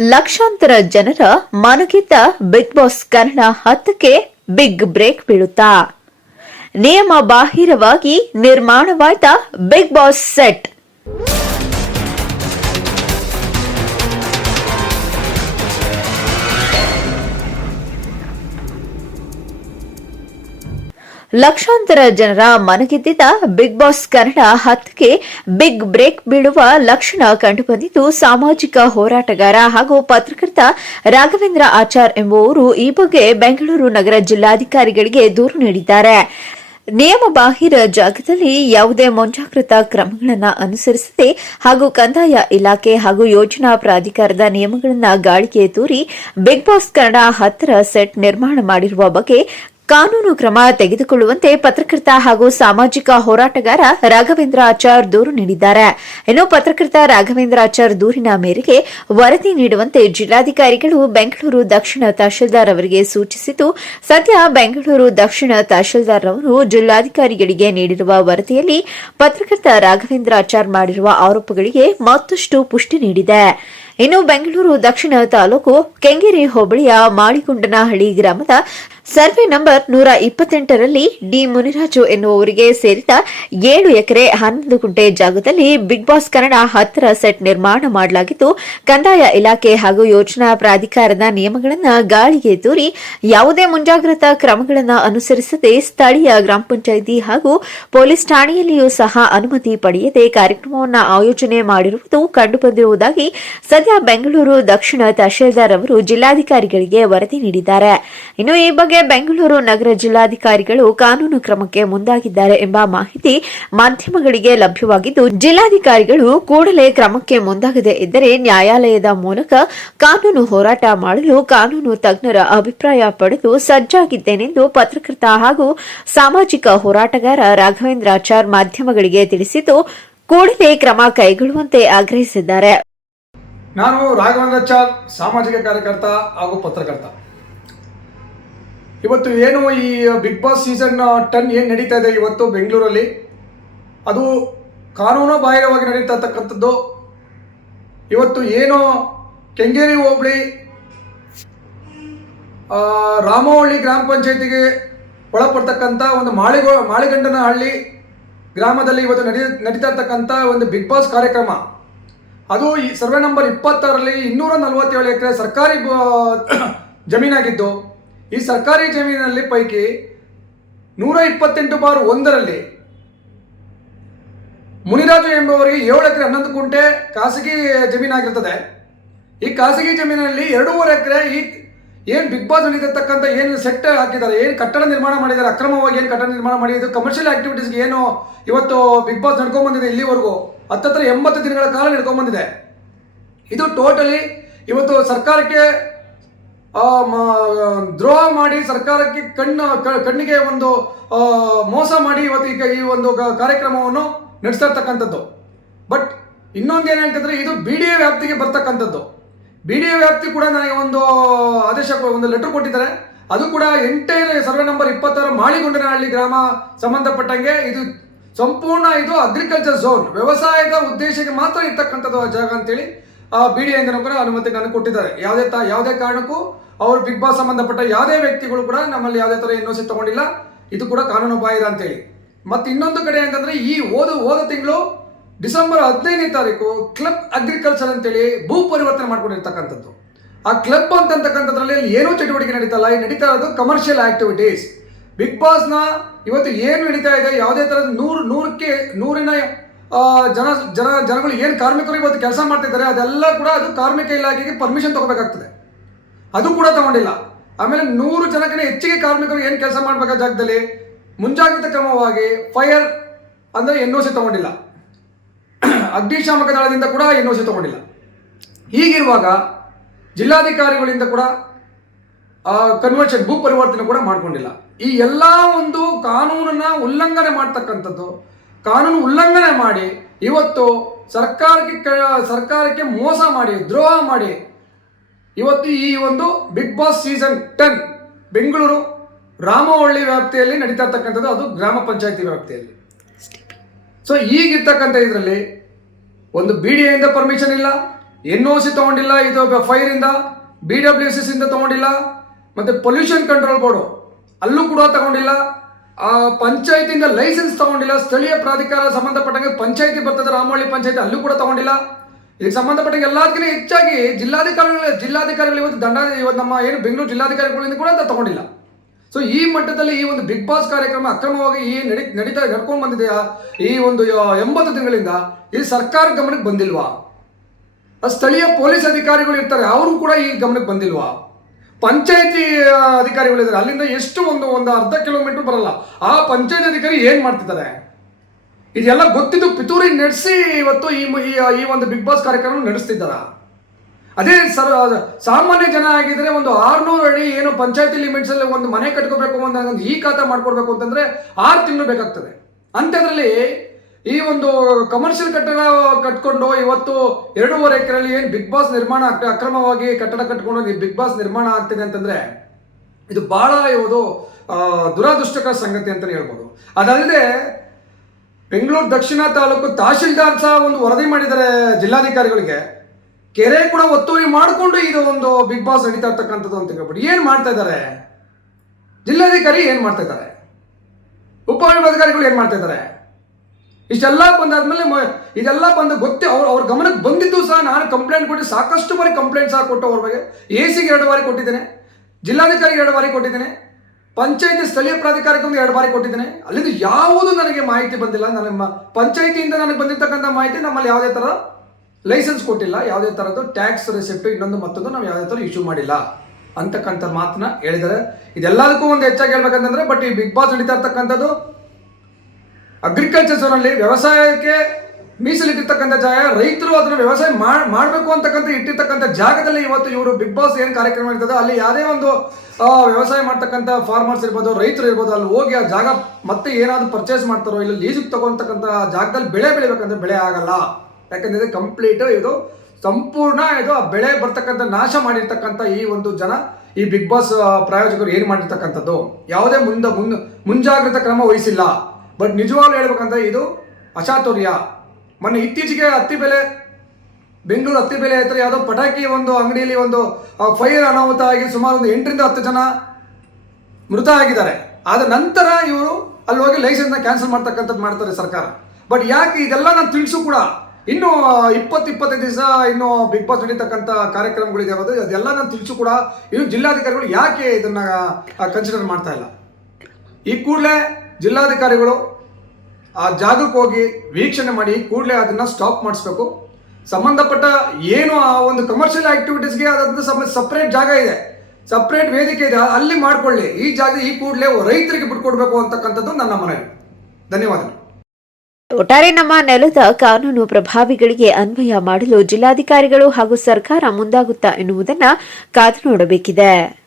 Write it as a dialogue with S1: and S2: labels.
S1: ಲಕ್ಷಾಂತರ ಜನರ ಮನಗಿದ್ದ big boss Kannada ಹತ್ತಕ್ಕೆ ಬಿಗ್ ಬ್ರೇಕ್ ಬೀಳುತ್ತಾ? ನಿಯಮ ಬಾಹಿರವಾಗಿ ನಿರ್ಮಾಣವಾದ ಬಿಗ್ ಬಾಸ್ ಸೆಟ್. ಲಕ್ಷಾಂತರ ಜನರ ಮನಗೆದ್ದಿದ್ದ ಬಿಗ್ ಬಾಸ್ ಕನ್ನಡ ಹತ್ತಕ್ಕೆ ಬಿಗ್ ಬ್ರೇಕ್ ಬೀಳುವ ಲಕ್ಷಣ ಕಂಡುಬಂದಿದ್ದು, ಸಾಮಾಜಿಕ ಹೋರಾಟಗಾರ ಹಾಗೂ ಪತ್ರಕರ್ತ ರಾಘವೇಂದ್ರ ಆಚಾರ್ ಎಂಬುವವರು ಈ ಬಗ್ಗೆ ಬೆಂಗಳೂರು ನಗರ ಜಿಲ್ಲಾಧಿಕಾರಿಗಳಿಗೆ ದೂರು ನೀಡಿದ್ದಾರೆ. ನಿಯಮ ಬಾಹಿರ ಜಾಗದಲ್ಲಿ ಯಾವುದೇ ಮುಂಜಾಗ್ರತಾ ಕ್ರಮಗಳನ್ನು ಅನುಸರಿಸದೆ ಹಾಗೂ ಕಂದಾಯ ಇಲಾಖೆ ಹಾಗೂ ಯೋಜನಾ ಪ್ರಾಧಿಕಾರದ ನಿಯಮಗಳನ್ನು ಗಾಳಿಗೆ ತೂರಿ ಬಿಗ್ ಬಾಸ್ ಕನ್ನಡ ಹತ್ತರ ಸೆಟ್ ನಿರ್ಮಾಣ ಮಾಡಿರುವ ಬಗ್ಗೆ ಕಾನೂನು ಕ್ರಮ ತೆಗೆದುಕೊಳ್ಳುವಂತೆ ಪತ್ರಕರ್ತ ಹಾಗೂ ಸಾಮಾಜಿಕ ಹೋರಾಟಗಾರ ರಾಘವೇಂದ್ರ ಆಚಾರ್ ದೂರು ನೀಡಿದ್ದಾರೆ. ಇನ್ನು ಪತ್ರಕರ್ತ ರಾಘವೇಂದ್ರ ಆಚಾರ್ ದೂರಿನ ಮೇರೆಗೆ ವರದಿ ನೀಡುವಂತೆ ಜಿಲ್ಲಾಧಿಕಾರಿಗಳು ಬೆಂಗಳೂರು ದಕ್ಷಿಣ ತಹಶೀಲ್ದಾರ್ ಅವರಿಗೆ ಸೂಚಿಸಿದ್ದು, ಸದ್ಯ ಬೆಂಗಳೂರು ದಕ್ಷಿಣ ತಹಶೀಲ್ದಾರ್ ಅವರು ಜಿಲ್ಲಾಧಿಕಾರಿಗಳಿಗೆ ನೀಡಿರುವ ವರದಿಯಲ್ಲಿ ಪತ್ರಕರ್ತ ರಾಘವೇಂದ್ರ ಆಚಾರ್ ಮಾಡಿರುವ ಆರೋಪಗಳಿಗೆ ಮತ್ತಷ್ಟು ಪುಷ್ಟಿ ನೀಡಿದೆ. ಇನ್ನು ಬೆಂಗಳೂರು ದಕ್ಷಿಣ ತಾಲೂಕು ಕೆಂಗೇರಿ ಹೋಬಳಿಯ ಮಾಳಿಗುಂಡನಹಳ್ಳಿ ಗ್ರಾಮದ ಸರ್ವೆ ನಂಬರ್ ನೂರ ಇಪ್ಪತ್ತೆಂಟರಲ್ಲಿ ಡಿ ಮುನಿರಾಜು ಎನ್ನುವವರಿಗೆ ಸೇರಿದ ಏಳು ಎಕರೆ ಹನ್ನೊಂದು ಗುಂಟೆ ಜಾಗದಲ್ಲಿ ಬಿಗ್ ಬಾಸ್ ಕನ್ನಡ ಹತ್ತರ ಸೆಟ್ ನಿರ್ಮಾಣ ಮಾಡಲಾಗಿದ್ದು, ಕಂದಾಯ ಇಲಾಖೆ ಹಾಗೂ ಯೋಜನಾ ಪ್ರಾಧಿಕಾರದ ನಿಯಮಗಳನ್ನು ಗಾಳಿಗೆ ತೂರಿ ಯಾವುದೇ ಮುಂಜಾಗ್ರತಾ ಕ್ರಮಗಳನ್ನು ಅನುಸರಿಸದೆ ಸ್ಥಳೀಯ ಗ್ರಾಮ ಪಂಚಾಯಿತಿ ಹಾಗೂ ಪೊಲೀಸ್ ಠಾಣೆಯಲ್ಲಿಯೂ ಸಹ ಅನುಮತಿ ಪಡೆಯದೆ ಕಾರ್ಯಕ್ರಮವನ್ನು ಆಯೋಜನೆ ಮಾಡಿರುವುದು ಕಂಡುಬಂದಿರುವುದಾಗಿ ಸದ್ಯ ಬೆಂಗಳೂರು ದಕ್ಷಿಣ ತಹಶೀಲ್ದಾರ್ ಅವರು ಜಿಲ್ಲಾಧಿಕಾರಿಗಳಿಗೆ ವರದಿ ನೀಡಿದ್ದಾರೆ. ಇನ್ನು ಈ ಬಗ್ಗೆ ಬೆಂಗಳೂರು ನಗರ ಜಿಲ್ಲಾಧಿಕಾರಿಗಳು ಕಾನೂನು ಕ್ರಮಕ್ಕೆ ಮುಂದಾಗಿದ್ದಾರೆ ಎಂಬ ಮಾಹಿತಿ ಮಾಧ್ಯಮಗಳಿಗೆ ಲಭ್ಯವಾಗಿದ್ದು, ಜಿಲ್ಲಾಧಿಕಾರಿಗಳು ಕೂಡಲೇ ಕ್ರಮಕ್ಕೆ ಮುಂದಾಗದೇ ಇದ್ದರೆ ನ್ಯಾಯಾಲಯದ ಮೂಲಕ ಕಾನೂನು ಹೋರಾಟ ಮಾಡಲು ಕಾನೂನು ತಜ್ಞರ ಅಭಿಪ್ರಾಯ ಪಡೆದು ಸಜ್ಜಾಗಿದ್ದೇನೆಂದು ಪತ್ರಕರ್ತ ಹಾಗೂ ಸಾಮಾಜಿಕ ಹೋರಾಟಗಾರ ರಾಘವೇಂದ್ರಾಚಾರ್ ಮಾಧ್ಯಮಗಳಿಗೆ ತಿಳಿಸಿದ್ದು, ಕೂಡಲೇ ಕ್ರಮ ಕೈಗೊಳ್ಳುವಂತೆ ಆಗ್ರಹಿಸಿದ್ದಾರೆ.
S2: ನಾನು ರಾಘವೇಂದ್ರಾಚಾರ್ ಸಾಮಾಜಿಕ ಕಾರ್ಯಕರ್ತ ಹಾಗೂ ಪತ್ರಕರ್ತ. ಇವತ್ತು ಏನು ಈ ಬಿಗ್ ಬಾಸ್ ಸೀಸನ್ ಟೆನ್ ಏನು ನಡೀತಾ ಇದೆ ಇವತ್ತು ಬೆಂಗಳೂರಲ್ಲಿ? ಅದು ಕಾನೂನು ಬಾಹಿರವಾಗಿ ನಡೀತಾ ಇರ್ತಕ್ಕಂಥದ್ದು. ಇವತ್ತು ಏನು ಕೆಂಗೇರಿ ಹೋಬಳಿ ರಾಮವಳ್ಳಿ ಗ್ರಾಮ ಪಂಚಾಯತಿಗೆ ಒಳಪಡ್ತಕ್ಕಂಥ ಒಂದು ಮಾಳಿಗೋ, ಮಾಳಿಗಂಡನಹಳ್ಳಿ ಗ್ರಾಮದಲ್ಲಿ ಇವತ್ತು ನಡಿ, ನಡೀತಾ ಇರ್ತಕ್ಕಂಥ ಒಂದು ಬಿಗ್ ಬಾಸ್ ಕಾರ್ಯಕ್ರಮ. ಅದು ಈ ಸರ್ವೆ ನಂಬರ್ ಇಪ್ಪತ್ತಾರರಲ್ಲಿ ಇನ್ನೂರ ನಲವತ್ತೇಳು ಎಕರೆ ಸರ್ಕಾರಿ ಜಮೀನಾಗಿದ್ದು, ಈ ಸರ್ಕಾರಿ ಜಮೀನಲ್ಲಿ ಪೈಕಿ ನೂರ ಇಪ್ಪತ್ತೆಂಟು ಬಾರ್ ಒಂದರಲ್ಲಿ ಮುನಿರಾಜು ಎಂಬುವರಿಗೆ ಏಳು ಎಕರೆ ಹನ್ನೊಂದು ಕುಂಟೆ ಖಾಸಗಿ ಜಮೀನಾಗಿರ್ತದೆ. ಈ ಖಾಸಗಿ ಜಮೀನಲ್ಲಿ ಎರಡೂವರೆ ಎಕರೆ ಈ ಏನು ಬಿಗ್ ಬಾಸ್ ನಡೀತಿರ್ತಕ್ಕಂಥ ಏನು ಸೆಟ್ ಹಾಕಿದ್ದಾರೆ, ಏನು ಕಟ್ಟಡ ನಿರ್ಮಾಣ ಮಾಡಿದ್ದಾರೆ, ಅಕ್ರಮವಾಗಿ ಏನು ಕಟ್ಟಡ ನಿರ್ಮಾಣ ಮಾಡಿದ್ದು ಕಮರ್ಷಿಯಲ್ ಆಕ್ಟಿವಿಟೀಸ್ಗೆ ಏನು ಇವತ್ತು ಬಿಗ್ ಬಾಸ್ ನಡ್ಕೊಂಡ್ಬಂದಿದೆ ಇಲ್ಲಿವರೆಗೂ. ಹತ್ತತ್ರ ಎಂಬತ್ತು ದಿನಗಳ ಕಾಲ ನಡ್ಕೊಂಡ್ಬಂದಿದೆ ಇದು ಟೋಟಲಿ ಇವತ್ತು ಸರ್ಕಾರಕ್ಕೆ ದ್ರೋಹ ಮಾಡಿ ಸರ್ಕಾರಕ್ಕೆ ಕಣ್ಣು ಕಣ್ಣಿಗೆ ಒಂದು ಮೋಸ ಮಾಡಿ ಇವತ್ತು ಈಗ ಈ ಒಂದು ಕಾರ್ಯಕ್ರಮವನ್ನು ನಡೆಸ್ತಾ ಇರ್ತಕ್ಕಂಥದ್ದು. ಬಟ್ ಇನ್ನೊಂದು ಏನು ಹೇಳ್ತಿದ್ರೆ ಇದು ಬಿ ಡಿ ಎ ವ್ಯಾಪ್ತಿಗೆ ಬರ್ತಕ್ಕಂಥದ್ದು. ಬಿ ಡಿ ಎ ವ್ಯಾಪ್ತಿ ಕೂಡ ನನಗೆ ಒಂದು ಆದೇಶ ಒಂದು ಲೆಟರ್ ಕೊಟ್ಟಿದ್ದಾರೆ. ಅದು ಕೂಡ ಎಂಟೈರ್ ಸರ್ವೆ ನಂಬರ್ ಇಪ್ಪತ್ತಾರು ಮಾಳಿಗುಂಡನಹಳ್ಳಿ ಗ್ರಾಮ ಸಂಬಂಧಪಟ್ಟಂಗೆ ಇದು ಸಂಪೂರ್ಣ ಇದು ಅಗ್ರಿಕಲ್ಚರ್ ಝೋನ್ ವ್ಯವಸಾಯದ ಉದ್ದೇಶಕ್ಕೆ ಮಾತ್ರ ಇರ್ತಕ್ಕಂಥದ್ದು ಆ ಜಾಗ ಅಂತೇಳಿ ಆ ಬಿ ಡಿ ಎಯಿಂದ ಕೂಡ ಅನುಮತಿಗಳನ್ನು ಕೊಟ್ಟಿದ್ದಾರೆ. ಯಾವುದೇ ತ, ಯಾವುದೇ ಕಾರಣಕ್ಕೂ ಅವರು ಬಿಗ್ ಬಾಸ್ ಸಂಬಂಧಪಟ್ಟ ಯಾವುದೇ ವ್ಯಕ್ತಿಗಳು ಕೂಡ ನಮ್ಮಲ್ಲಿ ಯಾವುದೇ ಥರ ಎನ್ ಸಿ ತಗೊಂಡಿಲ್ಲ. ಇದು ಕೂಡ ಕಾನೂನು ಬಾಹಿರ ಅಂತೇಳಿ. ಮತ್ತು ಇನ್ನೊಂದು ಕಡೆ ಅಂತಂದ್ರೆ ಈ ಓದು ಹೋದ ತಿಂಗಳು ಡಿಸೆಂಬರ್ ಹದಿನೈದನೇ ತಾರೀಕು ಕ್ಲಬ್ ಅಗ್ರಿಕಲ್ಚರ್ ಅಂತೇಳಿ ಭೂ ಪರಿವರ್ತನೆ ಮಾಡ್ಕೊಂಡಿರ್ತಕ್ಕಂಥದ್ದು. ಆ ಕ್ಲಬ್ ಅಂತಕ್ಕಂಥದ್ರಲ್ಲಿ ಏನೂ ಚಟುವಟಿಕೆ ನಡೀತಲ್ಲ ಈ ನಡೀತಾ ಇರೋದು ಕಮರ್ಷಿಯಲ್ ಆಕ್ಟಿವಿಟೀಸ್ ಬಿಗ್ ಬಾಸ್ನ ಇವತ್ತು ಏನು ನಡೀತಾ ಇದೆ? ಯಾವುದೇ ಥರದ ನೂರು, ನೂರಕ್ಕೆ, ನೂರಿನ ಜನ ಜನ, ಜನಗಳು ಏನು ಕಾರ್ಮಿಕರು ಇವತ್ತು ಕೆಲಸ ಮಾಡ್ತಿದ್ದಾರೆ, ಅದೆಲ್ಲ ಕೂಡ ಅದು ಕಾರ್ಮಿಕ ಇಲಾಖೆಗೆ ಪರ್ಮಿಷನ್ ತಗೋಬೇಕಾಗ್ತದೆ. ಅದು ಕೂಡ ತಗೊಂಡಿಲ್ಲ. ಆಮೇಲೆ ನೂರು ಜನಕ್ಕಿಂತ ಹೆಚ್ಚಿಗೆ ಕಾರ್ಮಿಕರು ಏನು ಕೆಲಸ ಮಾಡಬೇಕಾದ ಜಾಗದಲ್ಲಿ ಮುಂಜಾಗ್ರತಾ ಕ್ರಮವಾಗಿ ಫೈರ್ ಅಂದರೆ ಎನ್ ಒ ಸಿ ತಗೊಂಡಿಲ್ಲ. ಅಗ್ನಿಶಾಮಕ ದಳದಿಂದ ಕೂಡ ಎನ್ ಒ ಸಿ ತಗೊಂಡಿಲ್ಲ. ಹೀಗಿರುವಾಗ ಜಿಲ್ಲಾಧಿಕಾರಿಗಳಿಂದ ಕೂಡ ಕನ್ವರ್ಷನ್ ಭೂ ಪರಿವರ್ತನೆ ಕೂಡ ಮಾಡ್ಕೊಂಡಿಲ್ಲ. ಈ ಎಲ್ಲ ಒಂದು ಕಾನೂನನ್ನ ಉಲ್ಲಂಘನೆ ಮಾಡ್ತಕ್ಕಂಥದ್ದು, ಕಾನೂನು ಉಲ್ಲಂಘನೆ ಮಾಡಿ ಇವತ್ತು ಸರ್ಕಾರಕ್ಕೆ ಸರ್ಕಾರಕ್ಕೆ ಮೋಸ ಮಾಡಿ, ದ್ರೋಹ ಮಾಡಿ ಇವತ್ತು ಈ ಒಂದು Big Boss season ten Bengaluru Ramavalli ವ್ಯಾಪ್ತಿಯಲ್ಲಿ ನಡೀತಾ ಇರ್ತಕ್ಕಂಥದ್ದು, ಅದು ಗ್ರಾಮ ಪಂಚಾಯತಿ ವ್ಯಾಪ್ತಿಯಲ್ಲಿ. ಸೊ ಈಗಿರ್ತಕ್ಕಂಥ ಇದರಲ್ಲಿ ಒಂದು ಬಿ ಡಿ ಎಯಿಂದ ಪರ್ಮಿಷನ್ ಇಲ್ಲ ಎನ್ ಒ ಸಿ ತಗೊಂಡಿಲ್ಲ, ಇದು ಫೈರ್ ಇಂದ ಬಿ ಡಬ್ಲ್ಯೂ ಸಿ ಸಿಯಿಂದ ತಗೊಂಡಿಲ್ಲ, ಮತ್ತೆ ಪೊಲ್ಯೂಷನ್ ಕಂಟ್ರೋಲ್ ಬೋರ್ಡು ಅಲ್ಲೂ ಕೂಡ ತಗೊಂಡಿಲ್ಲ. ಆ ಪಂಚಾಯತಿಂದ ಲೈಸೆನ್ಸ್ ತಗೊಂಡಿಲ್ಲ. ಸ್ಥಳೀಯ ಪ್ರಾಧಿಕಾರ ಸಂಬಂಧಪಟ್ಟಂಗೆ ಪಂಚಾಯತಿ ಬರ್ತದೆ ರಾಮವಳ್ಳಿ ಪಂಚಾಯತಿ ಅಲ್ಲೂ ಕೂಡ ತಗೊಂಡಿಲ್ಲ. ಇದಕ್ಕೆ ಸಂಬಂಧಪಟ್ಟಂಗೆ ಎಲ್ಲದಕ್ಕಿಂತ ಹೆಚ್ಚಾಗಿ ಜಿಲ್ಲಾಧಿಕಾರಿಗಳ, ಜಿಲ್ಲಾಧಿಕಾರಿಗಳು ಇವತ್ತು ದಂಡ, ಇವತ್ತು ನಮ್ಮ ಏನು ಬೆಂಗಳೂರು ಜಿಲ್ಲಾಧಿಕಾರಿಗಳಿಂದ ಕೂಡ ಅಂತ ತಗೊಂಡಿಲ್ಲ. ಸೊ ಈ ಮಟ್ಟದಲ್ಲಿ ಈ ಒಂದು ಬಿಗ್ ಬಾಸ್ ಕಾರ್ಯಕ್ರಮ ಅಕ್ರಮವಾಗಿ ಈ ನಡಿ, ನಡೀತಾ, ನಡ್ಕೊಂಡು ಬಂದಿದೆಯಾ ಈ ಒಂದು ಎಂಬತ್ತು ತಿಂಗಳಿಂದ ಈ ಸರ್ಕಾರ ಗಮನಕ್ಕೆ ಬಂದಿಲ್ವಾ? ಸ್ಥಳೀಯ ಪೊಲೀಸ್ ಅಧಿಕಾರಿಗಳು ಇರ್ತಾರೆ, ಅವರು ಕೂಡ ಈ ಗಮನಕ್ಕೆ ಬಂದಿಲ್ವಾ? ಪಂಚಾಯತಿ ಅಧಿಕಾರಿಗಳಿದ್ದಾರೆ ಅಲ್ಲಿಂದ ಎಷ್ಟು ಒಂದು ಒಂದು ಅರ್ಧ ಕಿಲೋಮೀಟರ್ ಬರಲ್ಲ. ಆ ಪಂಚಾಯತಿ ಅಧಿಕಾರಿ ಏನು ಮಾಡ್ತಿದ್ದಾರೆ? ಇದೆಲ್ಲ ಗೊತ್ತಿದ್ದು ಪಿತೂರಿ ನಡೆಸಿ ಇವತ್ತು ಈ ಈ ಒಂದು ಬಿಗ್ ಬಾಸ್ ಕಾರ್ಯಕ್ರಮ ನಡೆಸ್ತಿದ್ದಾರ? ಅದೇ ಸರ್ ಸಾಮಾನ್ಯ ಜನ ಆಗಿದ್ರೆ ಒಂದು ಆರ್ನೂರು ಅಡಿ ಏನು ಪಂಚಾಯತಿ ಲಿಮಿಟ್ಸ್ ಅಲ್ಲಿ ಒಂದು ಮನೆ ಕಟ್ಕೋಬೇಕು ಒಂದು ಈ ಖಾತೆ ಮಾಡ್ಕೊಡ್ಬೇಕು ಅಂತಂದ್ರೆ ಆರು ತಿಂಗಳು ಬೇಕಾಗ್ತದೆ. ಅಂಥದ್ರಲ್ಲಿ ಈ ಒಂದು ಕಮರ್ಷಿಯಲ್ ಕಟ್ಟಡ ಕಟ್ಕೊಂಡು ಇವತ್ತು ಎರಡೂವರೆ ಎಕರೆಯಲ್ಲಿ ಏನು ಬಿಗ್ ಬಾಸ್ ನಿರ್ಮಾಣ ಅಕ್ರಮವಾಗಿ ಕಟ್ಟಡ ಕಟ್ಕೊಂಡು ಬಿಗ್ ಬಾಸ್ ನಿರ್ಮಾಣ ಆಗ್ತಿದೆ ಅಂತಂದ್ರೆ ಇದು ಬಹಳ ಇವುದು ದುರಾದೃಷ್ಟಕರ ಸಂಗತಿ ಅಂತಲೇ ಹೇಳ್ಬೋದು. ಅದಲ್ಲದೆ ಬೆಂಗಳೂರು ದಕ್ಷಿಣ ತಾಲೂಕು ತಹಶೀಲ್ದಾರ್ ಸಹ ಒಂದು ವರದಿ ಮಾಡಿದ್ದಾರೆ ಜಿಲ್ಲಾಧಿಕಾರಿಗಳಿಗೆ. ಕೆರೆ ಕೂಡ ಒತ್ತುವರಿ ಮಾಡಿಕೊಂಡು ಇದು ಒಂದು ಬಿಗ್ ಬಾಸ್ ನಡೀತಾ ಇರ್ತಕ್ಕಂಥದ್ದು ಅಂತ ಹೇಳ್ಬಿಟ್ಟು ಏನು ಮಾಡ್ತಾ ಇದ್ದಾರೆ? ಜಿಲ್ಲಾಧಿಕಾರಿ ಏನು ಮಾಡ್ತಾ ಇದ್ದಾರೆ? ಉಪವಿಭಾಗಾಧಿಕಾರಿಗಳು ಏನು ಮಾಡ್ತಾ ಇದ್ದಾರೆ? ಇಷ್ಟೆಲ್ಲ ಬಂದಾದ್ಮೇಲೆ ಇದೆಲ್ಲ ಬಂದ ಗೊತ್ತೇ, ಅವ್ರು ಅವ್ರ ಗಮನಕ್ಕೆ ಬಂದಿದ್ದು ಸಹ ನಾನು ಕಂಪ್ಲೇಂಟ್ ಕೊಟ್ಟು ಸಾಕಷ್ಟು ಬಾರಿ ಕಂಪ್ಲೇಂಟ್ ಸಹ ಕೊಟ್ಟು ಅವ್ರ ಬಗ್ಗೆ. ಎ ಸಿಗೆ ಎರಡು ಬಾರಿ ಕೊಟ್ಟಿದ್ದೇನೆ, ಜಿಲ್ಲಾಧಿಕಾರಿಗೆ ಎರಡು ಬಾರಿ ಕೊಟ್ಟಿದ್ದೇನೆ, ಪಂಚಾಯತಿ ಸ್ಥಳೀಯ ಪ್ರಾಧಿಕಾರಕ್ಕೆ ಒಂದು ಎರಡು ಬಾರಿ ಕೊಟ್ಟಿದ್ದೇನೆ. ಅಲ್ಲಿಂದ ಯಾವುದು ನನಗೆ ಮಾಹಿತಿ ಬಂದಿಲ್ಲ. ನನ್ನ ಪಂಚಾಯತಿಯಿಂದ ನನಗೆ ಬಂದಿರತಕ್ಕಂಥ ಮಾಹಿತಿ ನಮ್ಮಲ್ಲಿ ಯಾವುದೇ ಥರ ಲೈಸೆನ್ಸ್ ಕೊಟ್ಟಿಲ್ಲ, ಯಾವುದೇ ಥರದ್ದು ಟ್ಯಾಕ್ಸ್ ರೆಸಿಪ್ಟ್ ಇನ್ನೊಂದು ಮತ್ತೊಂದು ನಾವು ಯಾವುದೇ ಥರ ಇಶ್ಯೂ ಮಾಡಿಲ್ಲ ಅಂತಕ್ಕಂಥ ಮಾತನ್ನ ಹೇಳಿದ್ದಾರೆ. ಇದೆಲ್ಲದಕ್ಕೂ ಒಂದು ಹೆಚ್ಚಾಗಿ ಹೇಳ್ಬೇಕಂತಂದ್ರೆ ಬಟ್ ಈ ಬಿಗ್ ಬಾಸ್ ನಡೀತಾ ಇರ್ತಕ್ಕಂಥದ್ದು ಅಗ್ರಿಕಲ್ಚರ್ ಝೋನಲ್ಲಿ ವ್ಯವಸಾಯಕ್ಕೆ ಮೀಸಲಿಟ್ಟಿರ್ತಕ್ಕಂಥ ಜಾಗ, ರೈತರು ಅದನ್ನು ವ್ಯವಸಾಯ ಮಾಡಬೇಕು ಅಂತಕ್ಕಂಥ, ಇಟ್ಟಿರ್ತಕ್ಕಂಥ ಜಾಗದಲ್ಲಿ ಇವತ್ತು ಇವರು ಬಿಗ್ ಬಾಸ್ ಏನು ಕಾರ್ಯಕ್ರಮ ಇರ್ತದೆ ಅಲ್ಲಿ ಯಾವುದೇ ಒಂದು ವ್ಯವಸಾಯ ಮಾಡ್ತಕ್ಕಂಥ ಫಾರ್ಮರ್ಸ್ ಇರ್ಬೋದು, ರೈತರು ಇರ್ಬೋದು, ಅಲ್ಲಿ ಹೋಗಿ ಆ ಜಾಗ ಮತ್ತೆ ಏನಾದರೂ ಪರ್ಚೇಸ್ ಮಾಡ್ತಾರೋ, ಇಲ್ಲ ಲೀಸಿಗೆ ತಗೊಂತಕ್ಕಂಥ ಜಾಗದಲ್ಲಿ ಬೆಳೆ ಬೆಳಿಬೇಕಂದ್ರೆ ಬೆಳೆ ಆಗಲ್ಲ. ಯಾಕಂದ್ರೆ ಕಂಪ್ಲೀಟ್ ಇದು ಸಂಪೂರ್ಣ ಇದು ಆ ಬೆಳೆ ಬರ್ತಕ್ಕಂಥ ನಾಶ ಮಾಡಿರ್ತಕ್ಕಂಥ ಈ ಒಂದು ಜನ, ಈ ಬಿಗ್ ಬಾಸ್ ಪ್ರಾಯೋಜಕರು ಏನು ಮಾಡಿರ್ತಕ್ಕಂಥದ್ದು? ಯಾವುದೇ ಮುಂದೆ, ಮುಂಜಾಗ್ರತಾ ಕ್ರಮ ವಹಿಸಿಲ್ಲ. ಬಟ್ ನಿಜವಾಗ್ಲೂ ಹೇಳ್ಬೇಕಂದ್ರೆ ಇದು ಅಚಾತುರ್ಯ. ಮೊನ್ನೆ ಇತ್ತೀಚೆಗೆ ಹತ್ತಿ ಬೆಲೆ, ಬೆಂಗಳೂರು ಹತ್ತಿ ಬೆಲೆ ಹತ್ರ ಯಾವುದೋ ಪಟಾಕಿ ಒಂದು ಅಂಗಡಿಯಲ್ಲಿ ಒಂದು ಫೈರ್ ಅನಾಹುತ ಆಗಿ ಸುಮಾರು ಒಂದು ಎಂಟರಿಂದ ಹತ್ತು ಜನ ಮೃತ ಆಗಿದ್ದಾರೆ. ಆದ ನಂತರ ಇವರು ಅಲ್ಲಿ ಹೋಗಿ ಲೈಸೆನ್ಸ್ನ ಕ್ಯಾನ್ಸಲ್ ಮಾಡ್ತಕ್ಕಂಥದ್ದು ಮಾಡ್ತಾರೆ ಸರ್ಕಾರ. ಬಟ್ ಯಾಕೆ ಇದೆಲ್ಲ ನಾನು ತಿಳಿಸು ಕೂಡ, ಇನ್ನು ಇಪ್ಪತ್ತು, ಇಪ್ಪತ್ತೈದು ದಿವಸ ಇನ್ನು ಬಿಗ್ ಬಾಸ್ ನಡೀತಕ್ಕಂಥ ಕಾರ್ಯಕ್ರಮಗಳಿದೆ ಅದು ಅದೆಲ್ಲ ನಾನು ತಿಳಿಸು ಕೂಡ, ಇನ್ನು ಜಿಲ್ಲಾಧಿಕಾರಿಗಳು ಯಾಕೆ ಇದನ್ನ ಕನ್ಸಿಡರ್ ಮಾಡ್ತಾ ಇಲ್ಲ? ಈ ಕೂಡಲೇ ಜಿಲ್ಲಾಧಿಕಾರಿಗಳು ಆ ಜಾಗಕ್ಕೆ ಹೋಗಿ ವೀಕ್ಷಣೆ ಮಾಡಿ ಕೂಡಲೇ ಅದನ್ನ ಸ್ಟಾಪ್ ಮಾಡಿಸ್ಬೇಕು. ಸಂಬಂಧಪಟ್ಟ ಏನು ಆ ಒಂದು ಕಮರ್ಷಿಯಲ್ ಆಕ್ಟಿವಿಟೀಸ್ಗೆ ಅದಂತ ಸಪ್ರೇಟ್ ಜಾಗ ಇದೆ. ಸಪ್ರೇಟ್ ವೇದಿಕೆ ಇದೆ. ಅಲ್ಲಿ ಮಾಡ್ಕೊಳ್ಳಿ. ಈ ಜಾಗ ಈ ಕೂಡಲೇ ರೈತರಿಗೆ ಬಿಟ್ಕೊಡ್ಬೇಕು ಅಂತಕ್ಕಂಥದ್ದು ನನ್ನ ಮನವಿ. ಧನ್ಯವಾದಗಳು.
S1: ಒಟ್ಟಾರೆ ನಮ್ಮ ನೆಲದ ಕಾನೂನು ಪ್ರಭಾವಿಗಳಿಗೆ ಅನ್ವಯ ಮಾಡಲು ಜಿಲ್ಲಾಧಿಕಾರಿಗಳು ಹಾಗೂ ಸರ್ಕಾರ ಮುಂದಾಗುತ್ತಾ ಎನ್ನುವುದನ್ನು ಕಾದು ನೋಡಬೇಕಿದೆ.